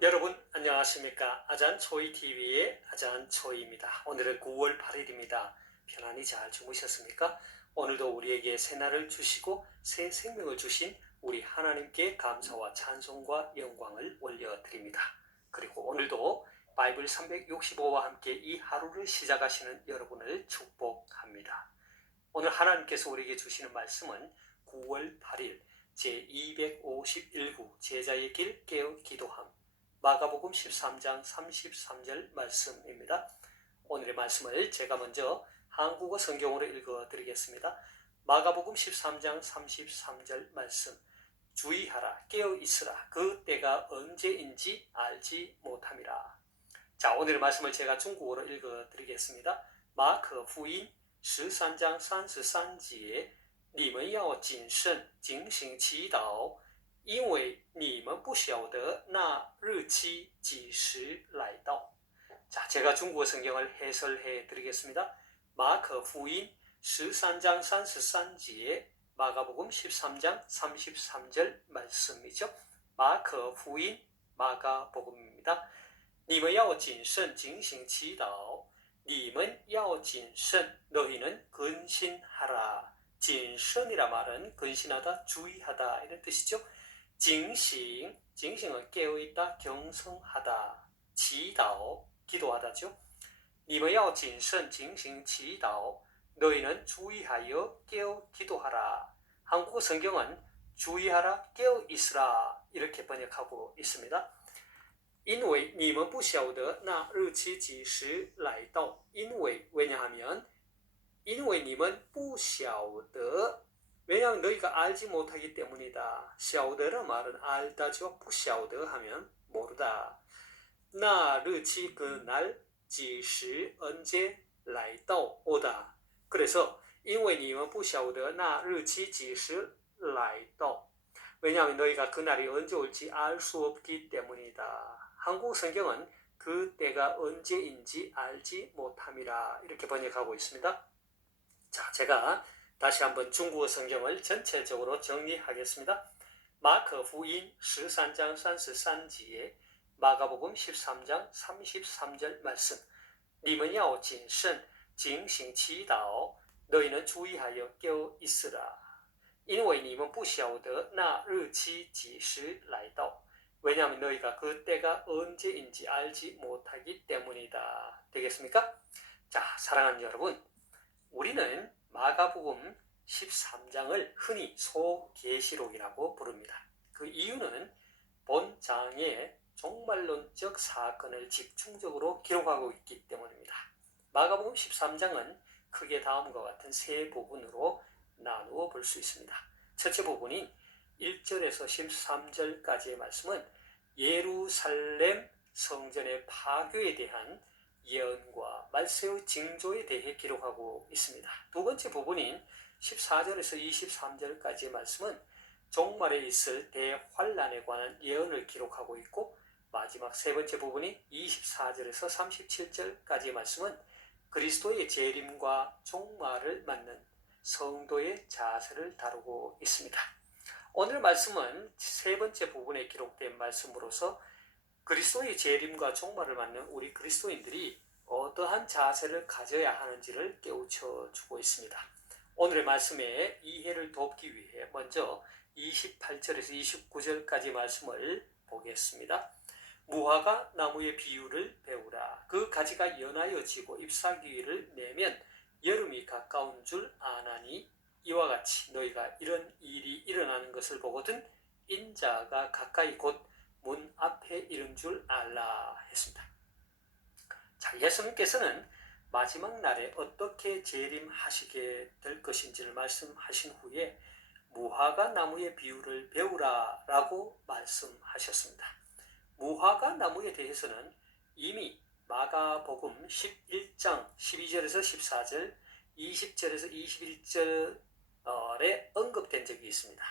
여러분 안녕하십니까? 아잔초이TV의 아잔초이입니다. 오늘은 9월 8일입니다. 편안히 잘 주무셨습니까? 오늘도 우리에게 새날을 주시고 새 생명을 주신 우리 하나님께 감사와 찬송과 영광을 올려드립니다. 그리고 오늘도 바이블 365와 함께 이 하루를 시작하시는 여러분을 축복합니다. 오늘 하나님께서 우리에게 주시는 말씀은 9월 8일 제251구 제자의 길 깨어 기도함 마가복음 13장 33절 말씀입니다. 오늘의 말씀을 제가 먼저 한국어 성경으로 읽어드리겠습니다. 마가복음 13장 33절 말씀. 주의하라, 깨어있으라, 그 때가 언제인지 알지 못함이라. 자, 오늘의 말씀을 제가 중국어로 읽어드리겠습니다. 마크福音13章33节，你们要谨慎，警醒祈祷，因为你们不晓得那日期几时来到。 자, 제가 중국어 성경을 해설해 드리겠습니다. 마크福音13장33节, 마가복음 13장 33절 말씀이죠. 마크福音 마가복음입니다. 你们要谨慎，警醒祈祷。你们要谨慎, 너희는 근신하라. 진선이라 말은 근신하다, 주의하다 이런 뜻이죠. 징싱은 깨어있다, 경성하다. 지다오, 기도하다죠. 你们要谨慎, 징싱, 지다오. 너희는 주의하여 깨어 기도하라. 한국어 성경은 주의하라, 깨어 있으라 이렇게 번역하고 있습니다. 因为你们不晓得那日期几时来到. 因为 왜냐하면 因为你们不晓得 왜냐하면 너희가 알지 못하기 때문이다. 晓得란 말은 알다죠. 不晓得 하면 모르다. 那日期 그날 几时 언제 来到 오다. 그래서 因为你们不晓得那日期几时来到. 왜냐하면 너희가 그날이 언제 올지 알 수 없기 때문이다. 한국 성경은 그 때가 언제인지 알지 못함이라 이렇게 번역하고 있습니다. 자, 제가 다시 한번 중국어 성경을 전체적으로 정리하겠습니다. 마크福音13장33节, 마가복음 13장 33절 말씀. 你们要谨慎, 警醒祈祷, 너희는 주의하여 깨어 있으라. 因为你们不晓得那日期几时来到. 왜냐하면 너희가 그 때가 언제인지 알지 못하기 때문이다. 되겠습니까? 자, 사랑하는 여러분, 우리는 마가복음 13장을 흔히 소계시록이라고 부릅니다. 그 이유는 본 장에 종말론적 사건을 집중적으로 기록하고 있기 때문입니다. 마가복음 13장은 크게 다음과 같은 세 부분으로 나누어 볼 수 있습니다. 첫째 부분인 1절에서 13절까지의 말씀은 예루살렘 성전의 파괴에 대한 예언과 말세의 징조에 대해 기록하고 있습니다. 두 번째 부분인 14절에서 23절까지의 말씀은 종말에 있을 대환란에 관한 예언을 기록하고 있고, 마지막 세 번째 부분인 24절에서 37절까지의 말씀은 그리스도의 재림과 종말을 맞는 성도의 자세를 다루고 있습니다. 오늘 말씀은 세 번째 부분에 기록된 말씀으로서 그리스도의 재림과 종말을 맞는 우리 그리스도인들이 어떠한 자세를 가져야 하는지를 깨우쳐 주고 있습니다. 오늘의 말씀의 이해를 돕기 위해 먼저 28절에서 29절까지 말씀을 보겠습니다. 무화과 나무의 비유를 배우라. 그 가지가 연하여 지고 잎사귀를 내면 여름이 가까운 줄 아나니 이와 같이 너희가 이런 일이 일어나는 것을 보거든 인자가 가까이 곧 문 앞에 이른 줄 알라 했습니다. 자, 예수님께서는 마지막 날에 어떻게 재림하시게 될 것인지를 말씀하신 후에 무화과 나무의 비유를 배우라 라고 말씀하셨습니다. 무화과 나무에 대해서는 이미 마가복음 11장 12절에서 14절, 20절에서 21절에 언급된 적이 있습니다.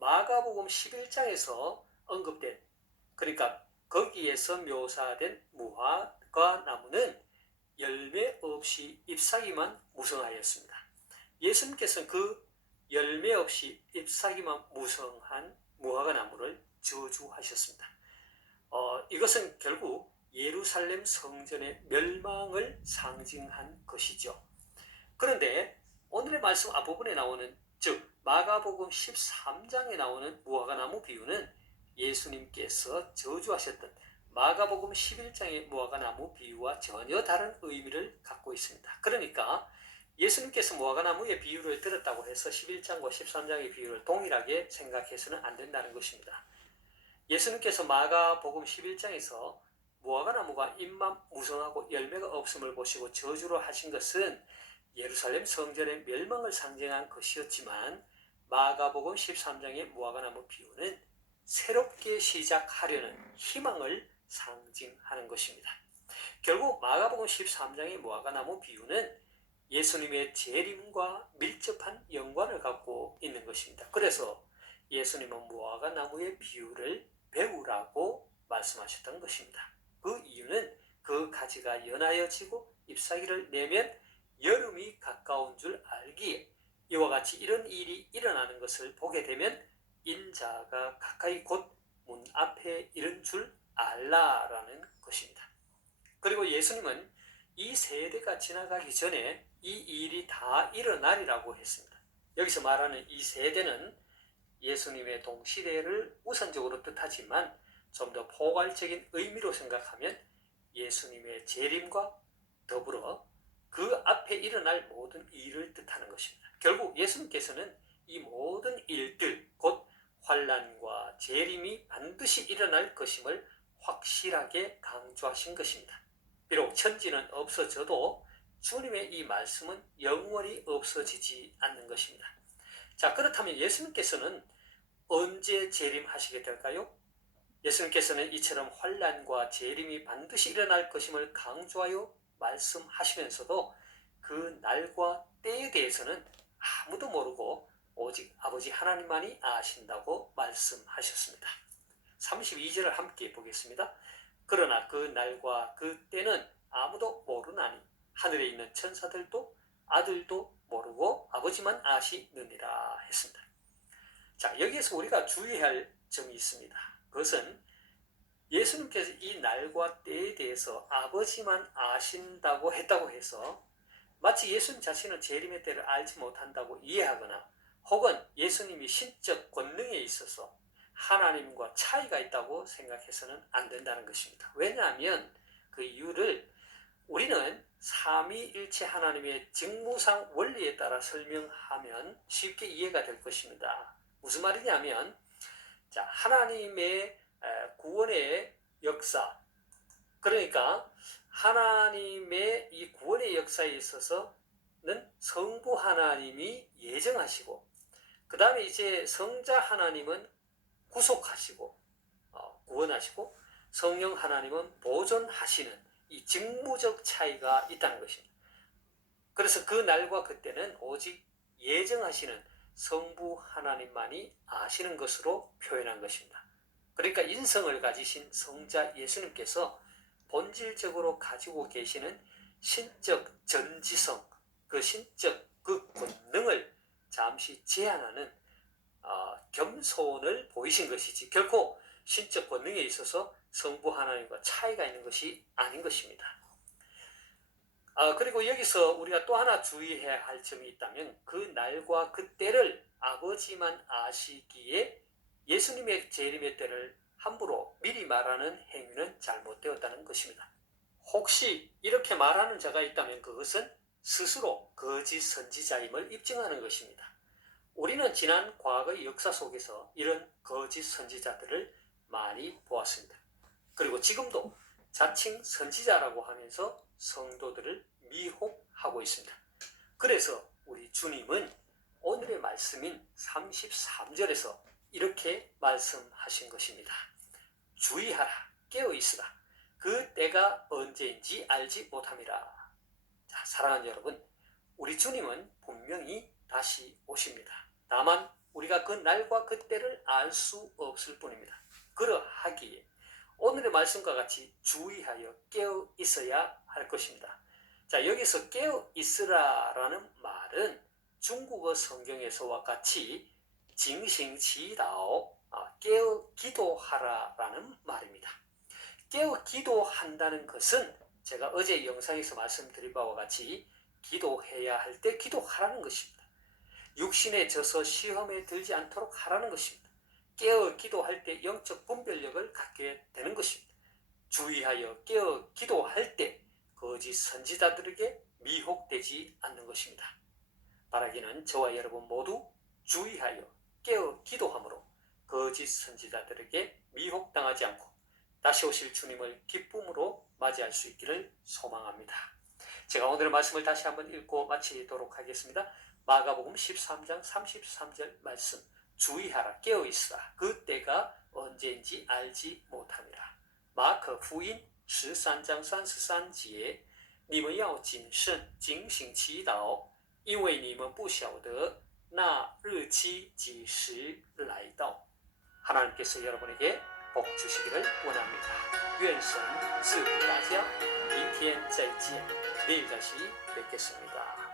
마가복음 11장에서 언급된, 그러니까 거기에서 묘사된 무화과 나무는 열매 없이 잎사귀만 무성하였습니다. 예수님께서는 그 열매 없이 잎사귀만 무성한 무화과 나무를 저주하셨습니다. 이것은 결국 예루살렘 성전의 멸망을 상징한 것이죠. 그런데 오늘의 말씀 앞부분에 나오는, 즉 마가복음 13장에 나오는 무화과나무 비유는 예수님께서 저주하셨던 마가복음 11장의 무화과나무 비유와 전혀 다른 의미를 갖고 있습니다. 그러니까 예수님께서 무화과나무의 비유를 들었다고 해서 11장과 13장의 비유를 동일하게 생각해서는 안 된다는 것입니다. 예수님께서 마가복음 11장에서 무화과나무가 잎만 무성하고 열매가 없음을 보시고 저주를 하신 것은 예루살렘 성전의 멸망을 상징한 것이었지만, 마가복음 13장의 무화과나무 비유는 새롭게 시작하려는 희망을 상징하는 것입니다. 결국 마가복음 13장의 무화과나무 비유는 예수님의 재림과 밀접한 연관을 갖고 있는 것입니다. 그래서 예수님은 무화과나무의 비유를 배우라고 말씀하셨던 것입니다. 그 이유는 그 가지가 연하여지고 잎사귀를 내면 여름이 가까운 줄 알기에 이와 같이 이런 일이 일어나는 것을 보게 되면 인자가 가까이 곧 문 앞에 이른 줄 알라라는 것입니다. 그리고 예수님은 이 세대가 지나가기 전에 이 일이 다 일어나리라고 했습니다. 여기서 말하는 이 세대는 예수님의 동시대를 우선적으로 뜻하지만 좀 더 포괄적인 의미로 생각하면 예수님의 재림과 더불어 그 앞에 일어날 모든 일을 뜻하는 것입니다. 결국 예수님께서는 이 모든 일들, 곧 환난과 재림이 반드시 일어날 것임을 확실하게 강조하신 것입니다. 비록 천지는 없어져도 주님의 이 말씀은 영원히 없어지지 않는 것입니다. 자, 그렇다면 예수님께서는 언제 재림하시게 될까요? 예수님께서는 이처럼 환난과 재림이 반드시 일어날 것임을 강조하여 말씀하시면서도 그 날과 때에 대해서는 아무도 모르고 오직 아버지 하나님만이 아신다고 말씀하셨습니다. 32절을 함께 보겠습니다. 그러나 그 날과 그 때는 아무도 모르나니 하늘에 있는 천사들도 아들도 모르고 아버지만 아시느니라 했습니다. 자, 여기에서 우리가 주의할 점이 있습니다. 그것은 예수님께서 이 날과 때에 대해서 아버지만 아신다고 했다고 해서 마치 예수님 자신은 재림의 때를 알지 못한다고 이해하거나, 혹은 예수님이 신적 권능에 있어서 하나님과 차이가 있다고 생각해서는 안 된다는 것입니다. 왜냐하면 그 이유를 우리는 삼위일체 하나님의 직무상 원리에 따라 설명하면 쉽게 이해가 될 것입니다. 무슨 말이냐면, 자, 하나님의 구원의 역사, 그러니까 하나님의 이 구원의 역사에 있어서는 성부 하나님이 예정하시고, 그 다음에 이제 성자 하나님은 구속하시고 구원하시고, 성령 하나님은 보존하시는 이 직무적 차이가 있다는 것입니다. 그래서 그 날과 그때는 오직 예정하시는 성부 하나님만이 아시는 것으로 표현한 것입니다. 그러니까 인성을 가지신 성자 예수님께서 본질적으로 가지고 계시는 신적 전지성, 그 신적 그 권능을 잠시 제한하는 겸손을 보이신 것이지, 결코 신적 권능에 있어서 성부 하나님과 차이가 있는 것이 아닌 것입니다. 그리고 여기서 우리가 또 하나 주의해야 할 점이 있다면, 그 날과 그 때를 아버지만 아시기에 예수님의 재림의 때를 함부로 미리 말하는 행위는 잘못되었다는 것입니다. 혹시 이렇게 말하는 자가 있다면 그것은 스스로 거짓 선지자임을 입증하는 것입니다. 우리는 지난 과거의 역사 속에서 이런 거짓 선지자들을 많이 보았습니다. 그리고 지금도 자칭 선지자라고 하면서 성도들을 미혹하고 있습니다. 그래서 우리 주님은 오늘의 말씀인 33절에서 이렇게 말씀하신 것입니다. 주의하라, 깨어있으라. 그 때가 언제인지 알지 못함이라. 자, 사랑하는 여러분, 우리 주님은 분명히 다시 오십니다. 다만 우리가 그 날과 그 때를 알 수 없을 뿐입니다. 그러하기에 오늘의 말씀과 같이 주의하여 깨어 있어야 할 것입니다. 자, 여기서 깨어 있으라라는 말은 중국어 성경에서와 같이 징싱祈祷, 깨어 기도하라라는 말입니다. 깨어 기도한다는 것은 제가 어제 영상에서 말씀드린 바와 같이 기도해야 할 때 기도하라는 것입니다. 육신에 져서 시험에 들지 않도록 하라는 것입니다. 깨어 기도할 때 영적 분별력을 갖게 되는 것입니다. 주의하여 깨어 기도할 때 거짓 선지자들에게 미혹되지 않는 것입니다. 바라기는 저와 여러분 모두 주의하여 깨어 기도함으로 거짓 선지자들에게 미혹당하지 않고 다시 오실 주님을 기쁨으로 맞이할 수 있기를 소망합니다. 제가 오늘의 말씀을 다시 한번 읽고 마치도록 하겠습니다. 마가복음 13장 33절 말씀. 주의하라, 깨어있으라. 그 때가 언제인지 알지 못함이라. 마크福音13章33节，你们要谨慎警醒祈祷，因为你们不晓得那日期几时来到。 하나님께서 여러분에게 복 주시기를 원합니다. 愿神赐福大家，明天再见，내일 다시 뵙겠습니다.